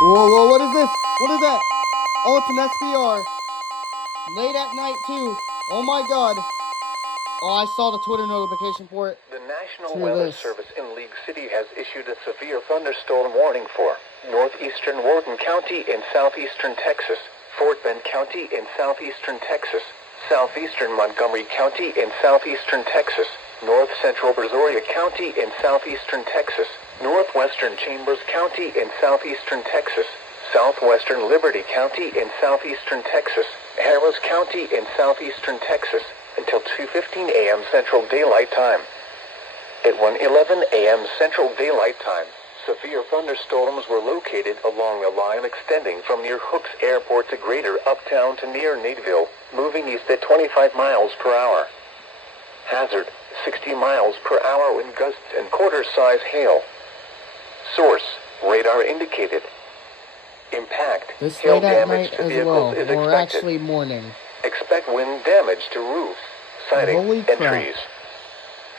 Whoa, whoa, what is this? What is that? Oh, it's an SBR. Late at night, too. Oh my god. Oh, I saw the Twitter notification for it. The National Weather Service in League City has issued a severe thunderstorm warning for northeastern Wharton County in southeastern Texas, Fort Bend County in southeastern Texas, southeastern Montgomery County in southeastern Texas, north central Brazoria County in southeastern Texas, northwestern Chambers County in southeastern Texas, southwestern Liberty County in southeastern Texas, Harris County in southeastern Texas, until 2:15 a.m. Central Daylight Time. At 1:11 a.m. Central Daylight Time, severe thunderstorms were located along a line extending from near Hooks Airport to Greater Uptown to near Nateville, moving east at 25 miles per hour. Hazard, 60 miles per hour wind gusts and quarter-size hail. Source, radar indicated. Impact, This hail late at damage night to as vehicles well, is or expected. actually morning. Expect wind damage to roofs, siding, Holy and crap. trees.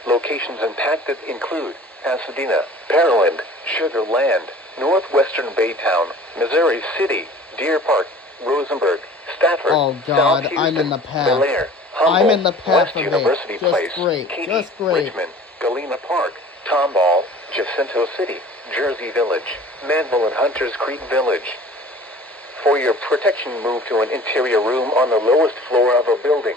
Locations impacted include Pasadena, Pearland, Sugar Land, Northwestern Baytown, Missouri City, Deer Park, Rosenberg, Stafford, Oh South god, Houston, I'm in the path. Bel Air, Humboldt, I'm in the path West of University it. Just Place, great, Katy, just great. Richmond, Galena Park, Tomball, Jacinto City, Jersey Village, Manville and Hunters Creek Village. For your protection, move to an interior room on the lowest floor of a building.